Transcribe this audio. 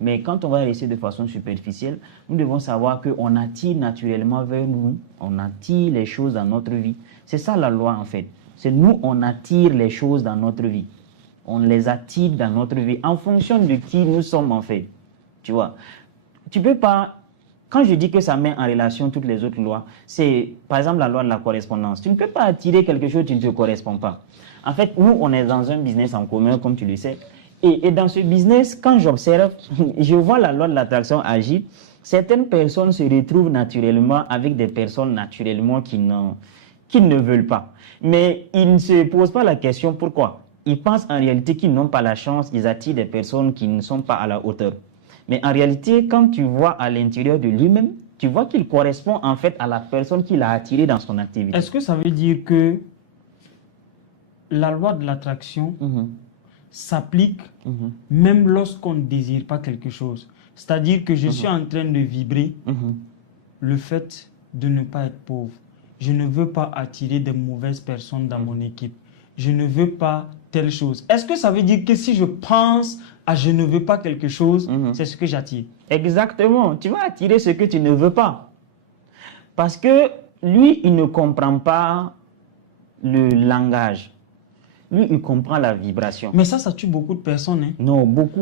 Mais quand on va rester de façon superficielle, nous devons savoir qu'on attire naturellement vers nous, on attire les choses dans notre vie. C'est ça la loi en fait. C'est nous, on attire les choses dans notre vie. On les attire dans notre vie en fonction de qui nous sommes en fait. Tu vois, tu peux pas, quand je dis que ça met en relation toutes les autres lois, c'est par exemple la loi de la correspondance. Tu ne peux pas attirer quelque chose qui ne te correspond pas. En fait, nous, on est dans un business en commun, comme tu le sais. Et dans ce business, quand j'observe, je vois la loi de l'attraction agir. Certaines personnes se retrouvent naturellement avec des personnes naturellement qui ne veulent pas. Mais ils ne se posent pas la question pourquoi. Ils pensent en réalité qu'ils n'ont pas la chance, ils attirent des personnes qui ne sont pas à la hauteur. Mais en réalité, quand tu vois à l'intérieur de lui-même, tu vois qu'il correspond en fait à la personne qu'il a attirée dans son activité. Est-ce que ça veut dire que la loi de l'attraction s'applique même lorsqu'on ne désire pas quelque chose? C'est-à-dire que je suis en train de vibrer le fait de ne pas être pauvre. Je ne veux pas attirer de mauvaises personnes dans mon équipe. Je ne veux pas telle chose. Est-ce que ça veut dire que si je pense à je ne veux pas quelque chose, c'est ce que j'attire? Exactement. Tu vas attirer ce que tu ne veux pas. Parce que lui, il ne comprend pas le langage. Lui, il comprend la vibration. Mais ça tue beaucoup de personnes. Hein? Non, beaucoup.